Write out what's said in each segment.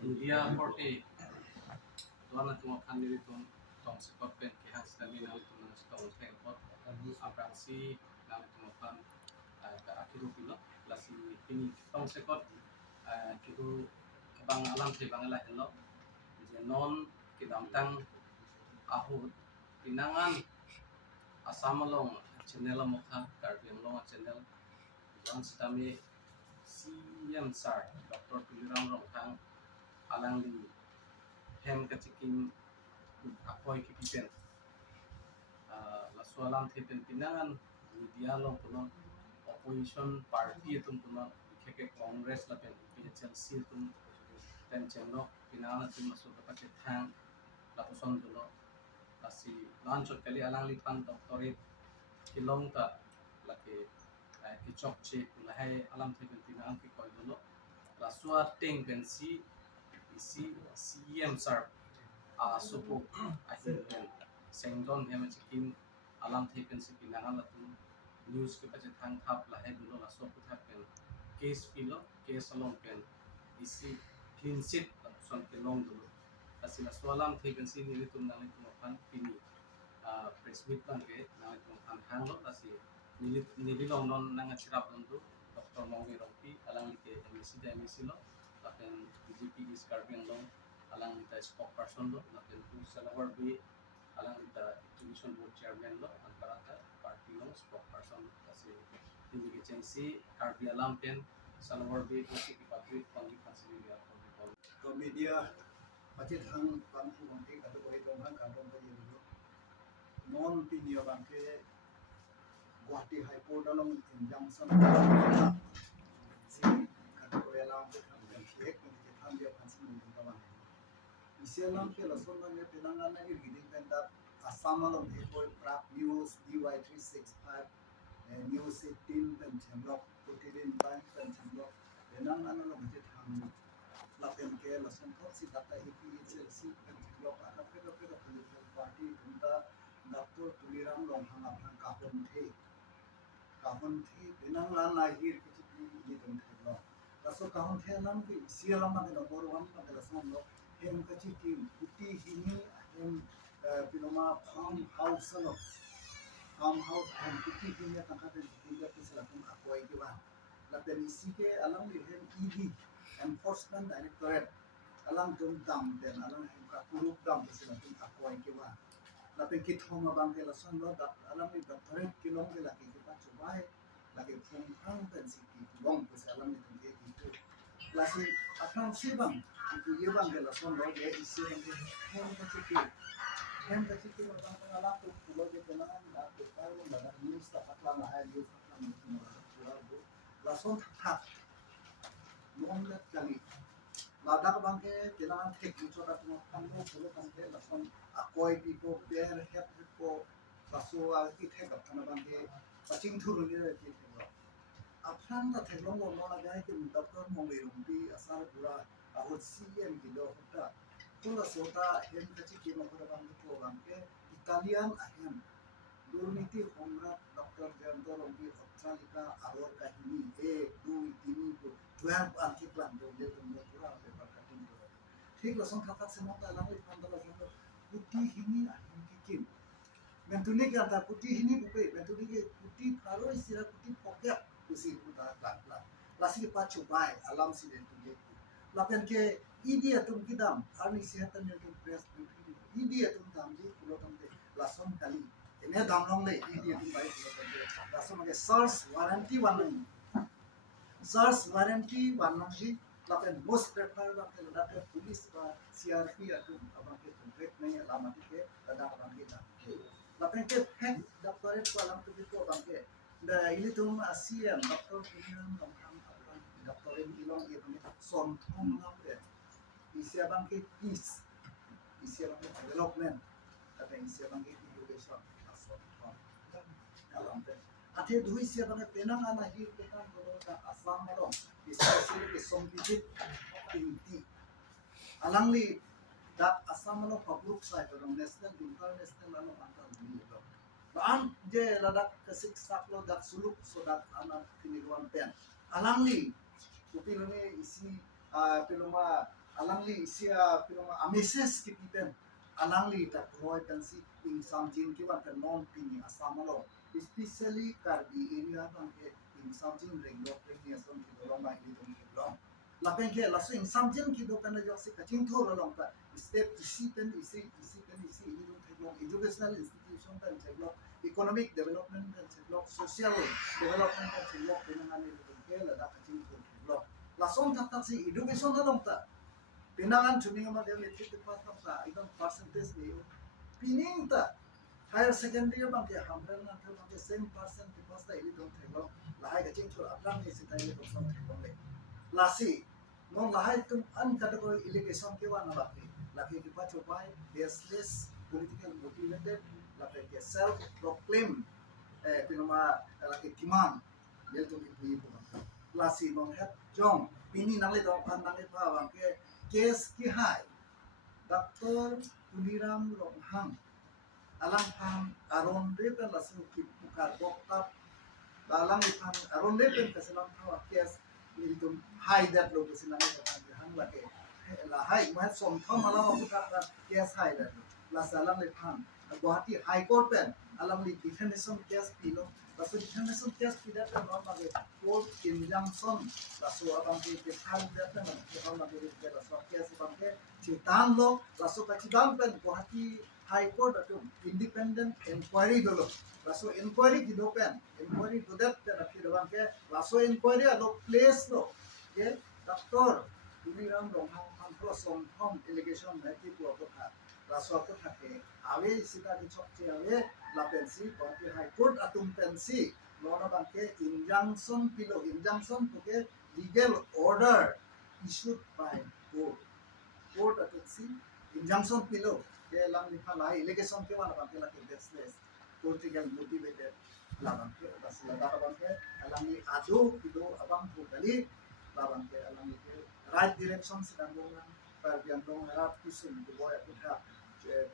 India forte tuan tu makan diri tu tong sekot pen kehas kami nawi tu nang setong sekot aprang si nawi tu makan ke akhiru pilo lasi ini tong sekot kitu bang alam te bang lah hello je non kidam tang ahut pinangan asamalong channel mokha karbiang long channel tuan sitami CM sar Dr. Tuliram Rongthang alang di hem kacikin apoy kipipen la sualam thepen pinangan media long punon opposition party tum punon keke congress la pen PHLC tum ten chemno pinangan tum masuk ke thang la puson dulo la si launch kali alang li pan doctorate kilong ta la ke ki chok che la hai alam thepen pinangan ki koy dulo la suat teng pen si CM sir supo ahin pen sengdon hem chikin alam thepen si pinangan la tum news ke pache thang thap la hai dulo la so putha pen case pilo case along pen isi clean sheet la son ke long dulo asila swalam thepen si ni tum nang tum pan pini press meet bang ke nang tum pan hang lo asi nili long non nang chirap dondu Dr. Mongi Rongpi alang ke MEC lo la pen BJP is carving long alang the spokesperson lo la pen tu salawar bi alang the exhibition board chairman lo antara party lo spokesperson kasi ini agency karbi alam pen salawar bi kasi ipatri panggi kasili ya to media pacit hang pangku bangke kado koi tong hang kadong ko yelo non pinia bangke Guwahati High Court along injunction si kado koi alam ke kam kan kiek kan ke tham dia pansin mungkin kawan isi alam ke lason na penangan na irgiding pendat Assam along he koi prap news DY365 news 18 pen chemlok Quotidian Times pen chemlok penangan along he tham lapen ke lason ko si data EPHLC pen chemlok anak pero political party tunda Dr. Tuliram Longhang apang kahon the penangan lahir ke chipi ni tum thelo laso kahon the lam ke isi alam na number 1 na lason lo hem ke chipi uti hini hem pinoma farm house lo hem uti hini tangka pen chipi ke selakum akoi ke ba la pen isi ke alam ni hem ED Enforcement Directorate alang dum dam pen alang hem ka kurup dam ke selakum akoi ke ba la pen kit homa bang ke lason lo alam ni doctorate kilong ke la ke pa chubai lagi phang pen si ki long ke alam ni tum ke ki lasi apang si bang itu ye bang ke lason lo ye isi bang ke hem ka chiki bang ke alam tu pulo ke kenangan da ke kau la news ta patla na hai news patla ni pura bo lason thak long le kali ladak bang ke kenangan thek ni chota tu kan lo pulo kan ke lason akoi pipo ber het ko laso a ki thek ka bang ke paching thuru ni re ki thek apang ta thek long lo na ga ke Dr. Mongi Rongpi asar pura ahot CM ki lo hota pura sota hem ka chiki no pura bang ke bang ke Italian ahem দুর্নীতি সম্রাট doctor Jayanta রবি অট্টালিকা আরোর কাহিনী 1 2 3 12 আর্থিক plan বললে তোমরা পুরো paper cutting করো ঠিক লসন খাতা সে মত আলাদা ফান্ডালা জন্য কুটি হিনি আহিনকি Kim mentuli ke anta kuti hini bupe mentuli ke kuti karo isira kuti poket kusi kuta kla lasi pa chubai alam si den tuge lapen ke idi atum kidam arni sehatan ne ke press idi atum tamji pulo tamte lason kali ene damlong le idi atum bai pulo tamte lason ke search warranty wanang ji lapen most prefer lapen data police ba CRP atum abang ke contract nahi alamati ke data abang ke lapen ke head doctorate ko alam tu bito abang ke da ini tum ASEAN Dr. Tuliram Longhang abang doctorate ilong ye bang son thong ngam de isi abang ke peace isi abang ke development tapi isi abang ke education son thong alam pe ate dui isi abang ke penang ana hi penang ko ta Assam along especially ke Songpijit Pinti alangli dak Assam along public side along national international along antar dunia baan je ladak kesik saklo dak suluk so dak anak kiniruan pen alangli upilungi isi piluma alangli isia pinoma amises ki pipen alangli ta kroi pensi in samjin ki wan ta non pini asamalo especially karbi area bang ke in samjin ring lo ni asom ki dolong ba ni dong long la pen ke la so in samjin ki do pen jo se kaching thor long ta step isi pen isi ni dong long educational institution pen long economic development pen long social development pen long pinanga ni dong ke la da kaching thor long la som tak si education na long ta pinangan tuning ma de metric pas ta idam percentage ni pining ta higher secondary bang ke hamran na ta bang same percent ke pas ta ili dong thelo lahai ka ching thur aplang ni sitai ni dong sam thelo le lasi non lahai tum an category education ke wana ba ke laki ki pa chopai baseless political motivated laki ke self proclaim pinoma laki timan yel tum ki pui ko lasi non het jong pini nang le dong pan nang le pa bang ke case ki hai Dr. Tuliram Longhang alang pam aron repen lasu ki pukar boktap alang pam aron repen kasalam thawa case iltum hai dat lo kasinang ka hang la ke la hai ma som thom ala ma pukar case hai dat la salam le pam Guwahati High Court pen alang li defamation case pilo lasu defamation case pidat no ma ke court injunction lasu abang ke hang dat na ke ma ke lasu case abang ke chitan lo lasu ka chidam pen Guwahati High Court atum independent inquiry dolo laso inquiry ki dopen inquiry do that na phirwan ke laso inquiry alo place lo ke doctor Tuliram Longhang han pro som thom allegation na ki ko tha laso ko thake awe sita ki chokche awe la pensi Guwahati High Court atum pensi lona banke injunction to ke legal order issued by court atum injunction pilo ke lang lipa lai allegation ke wana bangke laki baseless political motivated labang ke basila da bangke alang ni adu pido abang bukali labang ke alang ni right direction sidang dong par biang dong rat kisum tu boy putha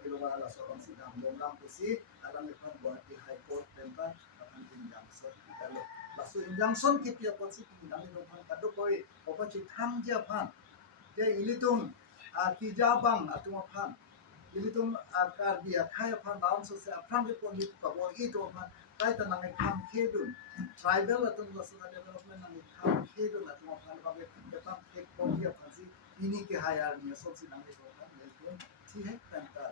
pilo wala so bang sidang dong lang kusi alang ni pan Guwahati High Court tempat akan injunction kita lasu injunction kita konsi sidang dong pan kado koi opa chithang dia pan je ilitum kijabang atuma pan ilitum akar dia kaya pan daun so se apran de pon dit ka bo ito pan kai ta nang kham khedun tribal atum lasu development nang kham khedun atuma pan ba ke tam ke pon dia pan si ini ke hayar ni so si nang ko pan le si he kan ta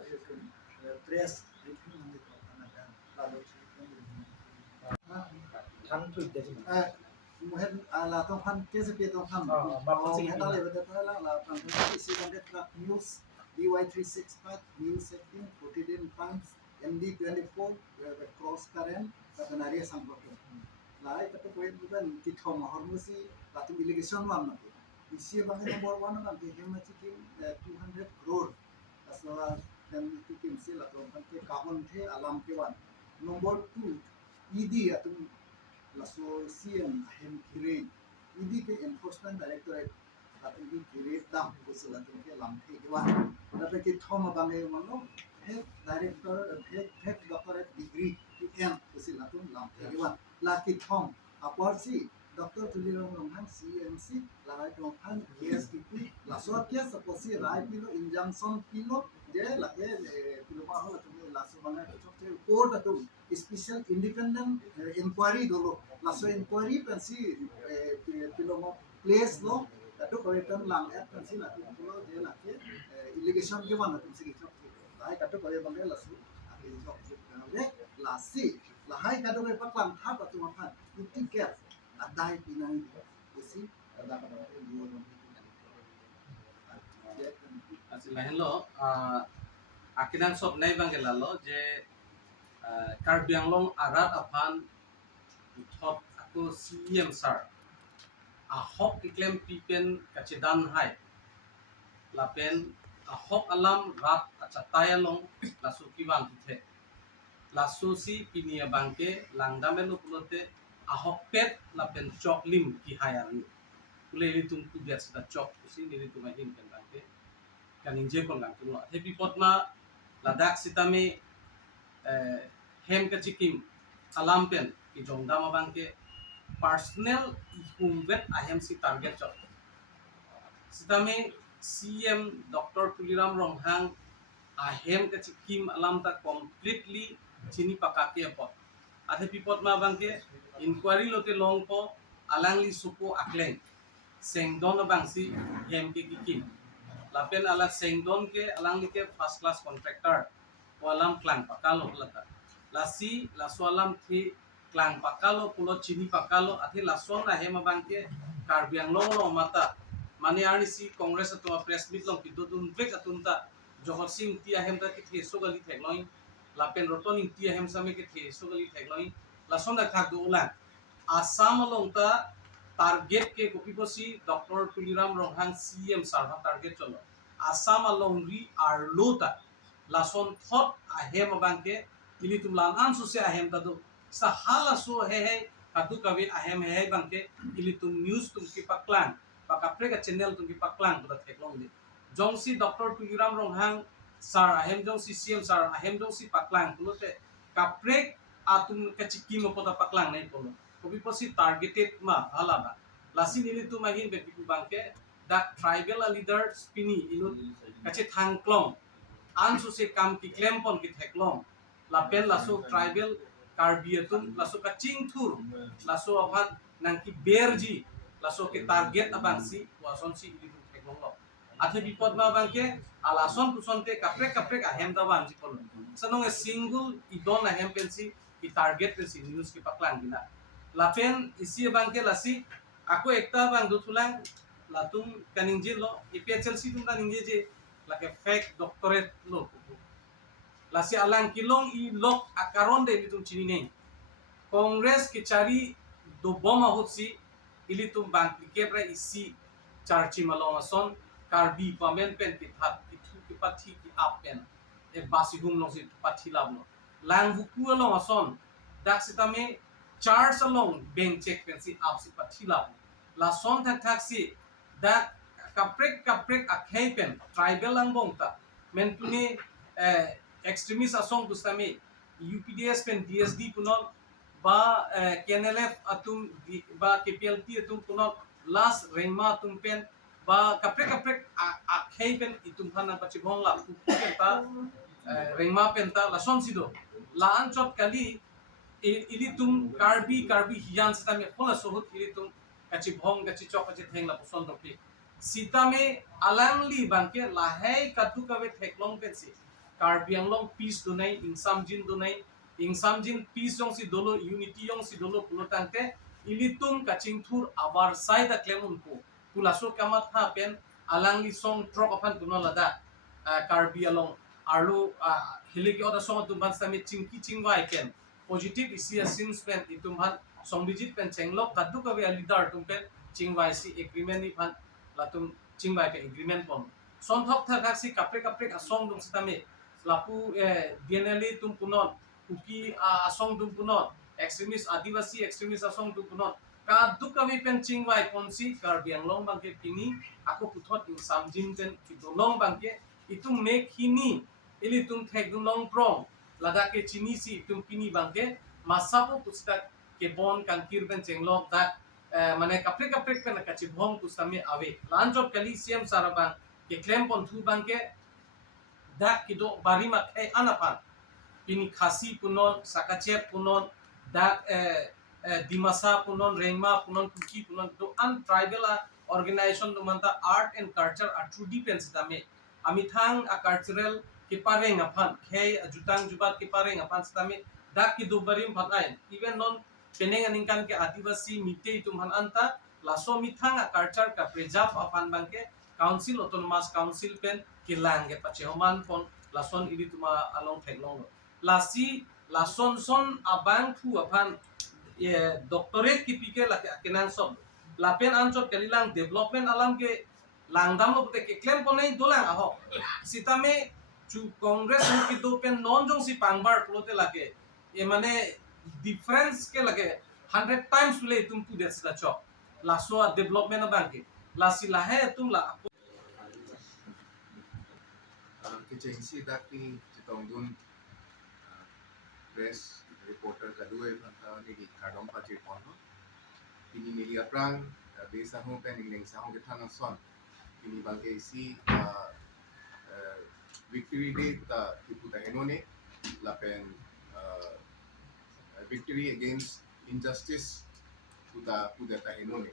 press briefing nang ko pan kan laluทั้งทุกเดือน muhen la tong pan ke se pe tong pan ba pan sing ta le ta la pan si kan det news DY365 news setting quotidian times MD24 cross current katanari sangkot lai kata poin bukan kitong hormusi latu delegation wan na isi bang number 1 bang ke hema chikin 200 crore asla dan chikin si latu pan ke kahon the alam ke wan number 2 ED atum laso CM hem kire ED ke enforcement directorate atum ki kire dam kusala ke lam the ke wan tapi ki thoma bang e mano head director head doctorate degree ki en kusila atum lam the ke wan la ki thom aporsi Dr. Tuliram Longhang CMC la Longhang KSPP la so kia saposi rai pilo injunction pilo je la ke pilo ma hola tu la so bang chokte court atum special independent inquiry dolo la so inquiry pensi pilo mo place lo atu koretan lang at pensi la pilo je la ke allegation ke wan atum sigi chokte lai katu kore bang la so ake chokte le la si la hai kadu ke paklam tha patu ma phan uti ke adai pinai isi ada kada dua asila hello akinan sob nai bangela lo je Karbi Anglong arat apan uthot ako CM sir ahok iklem pipen kachidan hai lapen ahok alam rat achataya long lasu kiban tuthe lasu si pinia bangke langdamelo pulote ahok pet lapen choklim ki hayarni pule litum tu biar sida chok usi nili tu mahin kan bangke kan inje kon lang tu happy potma ladak sitame hem ka chikim alam pen ki jongdama bangke personal humbet ahem si target chok sitame CM Dr. Puliram Ronghang ahem ke cikim alam ta completely chini pakake po ate pipot ma bangke inquiry lote long po alangli supo akleng sengdon bangsi hem ke kikim lapen ala sengdon ke alangli ke first class contractor walam klang pakalo lata lasi laswalam thi klang pakalo pulo chini pakalo ate lason na hem bangke karbiang long mata mane ani si congress to press meet long pidotun break atunta johor sing tia hem ta ki sogali thekloi lapen rotoning tia hem same ke sogali thekloi lason da khak do ulan asam long ta target ke kopi posi Dr. Puliram Ronghang CM sarva target cholo asam along ri arlota lason thot ahem bangke ili tumlan ansu se ahem ta do sa hala so he kadu kabe ahem he bangke ili tum news tum ki paklan pakapre ka channel tum ki paklan to theklong de jongsi Dr. Puliram Ronghang sar ahem jongsi CM sar ahem jongsi paklang pulote kaprek atum kachiki mo pota paklang nai polo kopi posi targeted ma hala ba lasi nili tu mahin be pipu bangke da tribal leader spini inut kache thangklong ansu se kam ki klempon ki theklong lapel laso tribal karbiatum laso ka chingthur laso aphat nang ki berji laso ke target abang si wason si itu theklong lo athe bipod ma bangke alason kusonte kaprek ahem da bang ji pol sanong single idon ahem pensi ki target pensi news ki paklang gina lapen isi bangke lasi aku ekta bang dutulang latung kaningjil lo IPHLC tum kaningjil je lake fake doctorate lo lasi alang kilong I lok akaron de litum chini nei Congress ki chari do boma hutsi ilitum bang kebra isi charchi malong son karbi pamen pen ki that ki thu ki pathi ki apen e basi hum long si pathi labno lang buku long son dak sitame charge along bank check pen si ap si pathi labno la son thak si dak kaprek akhai pen tribal lang bong ta men tuni extremist asong kustami UPDS pen DSD punol ba KNLF atum ba KPLT atum punol last rengma atum pen ba kaprek akhai pen itum hana pachi bongla penta rengma penta la son sido la anchot kali ilitum karbi hiyan sitame khola sohut ilitum kachi bhong kachi chok kachi thengla puson dopi sitame alangli bangke lahai katu kabe theklong pensi karbiang long peace dunai insam jin peace yong si dolo unity yong si dolo pulotangte ilitum kaching thur abar saida klemun ko pulaso kamat ha pen alangli song drop apan tunolada karbi along arlo hiliki oda song tumban sami chingwai ken positive isi since pen itumhan songbijit pen chenglok kadu kabe leader tumpen chingwai si agreement ni phan latum chingwai ke agreement pon sonthok thak si kaprek asong dum sitame lapu DNLE tum punon kuki asong dum punon extremist adivasi extremist asong dum punon kadu kabe pen chingwai ponsi karbiang long bangke pini aku puthot in samjin pen kidolong bangke itum make hini ili tum thek dum long prong lada ke chini si tum pini bangke masapo pustak ke bon kankir pen chenglok da mane kaprek pen kachi bhong pustame ave lanjot kali CM sarabang ke claim pon thu bangke da kido barima khai anapan pini khasi punon sakachet punon da dimasa punon rengma punon kuki punon do an tribal organization do manta art and culture are true depends dame ami thang a cultural ki pareng aphan khai jutang jubat ki pareng aphan stame da kido barim phatai even non peneng aningkan ke adivasi mitei tumhan anta laso mithang a culture ka preserve aphan bangke council autonomous council pen kilang ke pachehoman pon lason ili tuma along theklong lasi lason son abang thu aphan doctorate ki pike la kenan sob lapen anchot kalilang development alam ke langdam lo te ke claim ponai dolang aho sitame chu congress ki do pen non jong si pangbar plote lage e mane difference ke lage 100 times le tum tu des la chok laso development abang ke lasi lahe tum la Agency dati chitong dun press reporter kadue phanta ni kadom pa chipon no ini media prang desa ho pen ning sa ho ke thana son ini bangke isi victory day ta tiputa henone lapen victory against injustice puda ta henone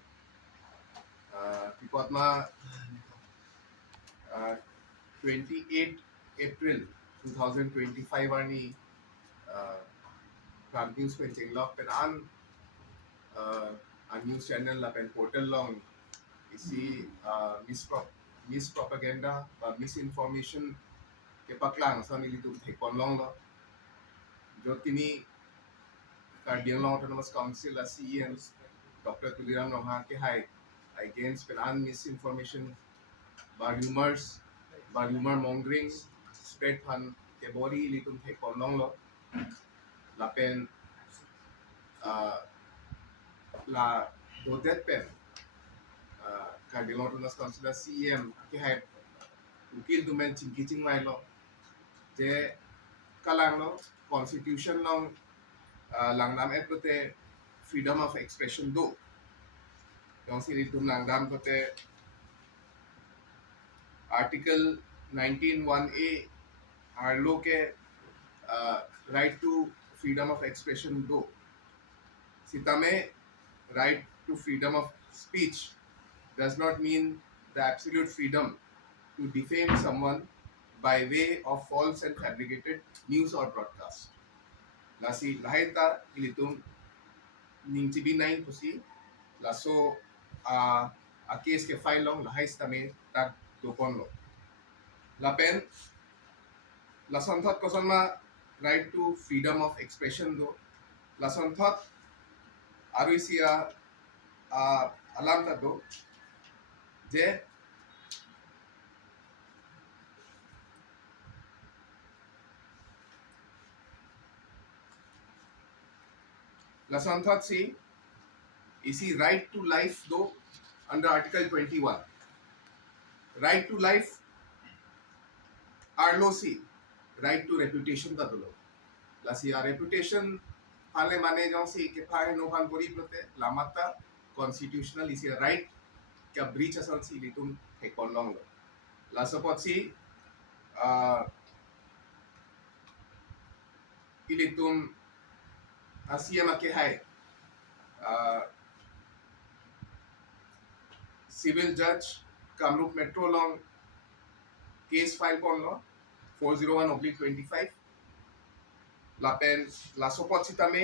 tipotma 28 April 2025 ani Prime News penting lock pen an news channel la pen portal long isi mispropaganda বা misinformation ke paklang sa nilitu thekon long lo jo tini Cardian Autonomous Council la CEN Dr. Tuliram Noha ke hai against pen misinformation বা rumor mongering spread pan ke body litum thekon long lo la pen la dodet pen Cardian Autonomous Council la CEM ke hai ukil dumen chingkiching mai lo je kalang lo constitution long langnam et kote freedom of expression do yung sinitum langnam kote article 19(1)(a arlo ke right to freedom of expression do sitame right to freedom of speech does not mean the absolute freedom to defame someone by way of false and fabricated news or broadcast. Lasi lahita ilitung ning TB9 pusi laso a case ke file long lahis tame tak dopon lo. Lapen lason thot koson ma right to freedom of expression do lason thot aru isia alam ta do je Lason thought see isi right to life do under article 21 right to life arlo si right to reputation ka dolo lasi a reputation phale mane jong si ke phale no phan pori prote lamata constitutional isi right ka breach asan si litum thekon long lo la support si ilitum asiama ke hai civil judge Kamrup Metro long case file kon lo 401/25 lapen la support sitame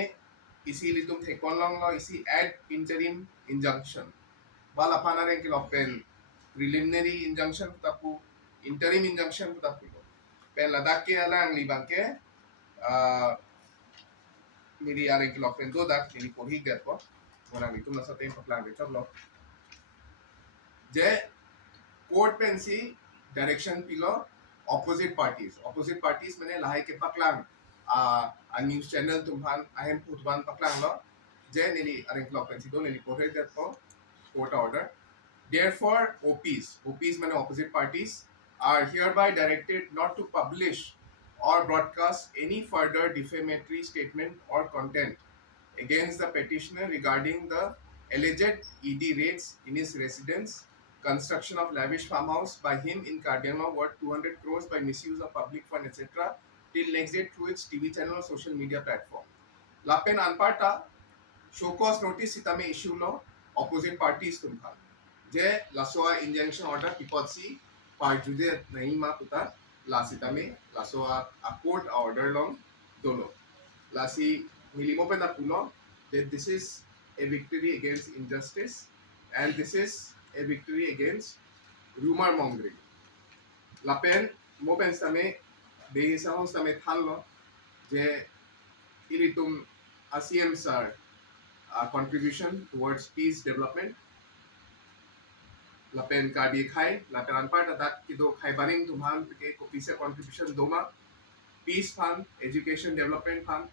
isi litum thekon long lo isi ad interim injunction bala panare ke lopen preliminary injunction tapu interim injunction tapu pen ladak ke alang libang ke miri are ke lopen do dak ni porhi get ko bona litum na satem plan de choblo je court pensi direction pilo opposite parties mane lahai ke paklang a news channel tumhan ahem putban paklang lo je nili areng clock pensi do nili porhe get ko court order therefore OPs mane opposite parties are hereby directed not to publish or broadcast any further defamatory statement or content against the petitioner regarding the alleged ED raids in his residence, construction of lavish farmhouse by him in Kardianma worth 200 crores by misuse of public fund, etc. till next date through its TV channel or social media platform. Lapen anparta show cause notice sitame issue lo opposite parties tumha. Je lasoa injunction order pipotsi part jude nahi ma puta la sitame lasoa a court order long dolo. Lasi milimo pe na puno that this is a victory against injustice and this is a victory against rumor mongering. Lapen mo pensame de sounds tame thanlo je ilitum ACM sir contribution towards peace development lapen kadi khai lapen anpar dat kido khai baring tumhan ke kopisa contribution doma peace fund education development fund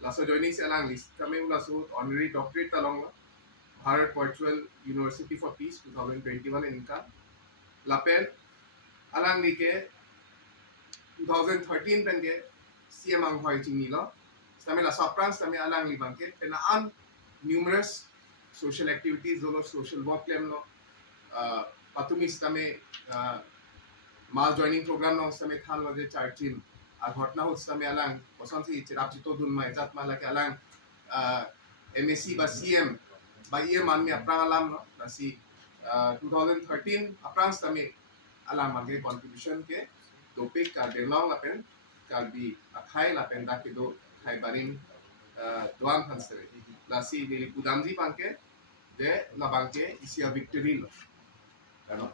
laso joining selang list kami laso honorary doctorate talong Bharat Virtual University for Peace 2021 इनका लापेन along के 2013 pen के CM ang hoy chingilo stame la soprans stame alang libang ke pena an numerous social activities dolo social work lem lo patumi istame mal joining program no istame than lo je 4 team আর ঘটনা হচ্ছে আমি আলাং বসন্তি চিরাপচিত দুন মাই জাত মালাকে Alang MSc বা CM বা ইয়ে মানমি আপ্রাং আলাম no nasi 2013 aprang stami alam mage contribution ke topik ka denong lapen kalbi akhai lapen da ke do khai barim doan hansere lasi nili kudamji panke de labangke isia victory lo kano